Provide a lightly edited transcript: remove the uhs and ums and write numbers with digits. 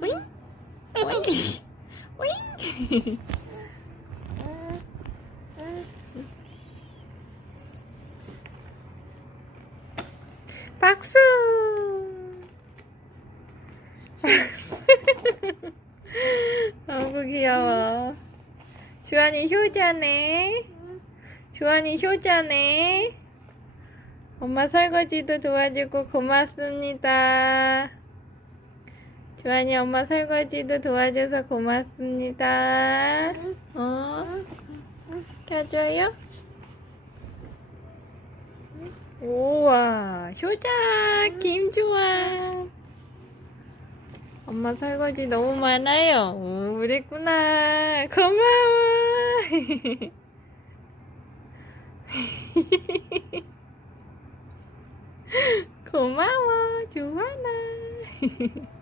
오잉? 오잉? 오잉? 박수! 너무 귀여워. 주환이 효자네. 주환이 효자네. 엄마 설거지도 도와주고 고맙습니다. 주환이 엄마 설거지도 도와줘서 고맙습니다. 켜줘요? 우와, 효자 김주환. 엄마 설거지 너무 많아요. 오, 그랬구나. 고마워. 고마워, 주환아.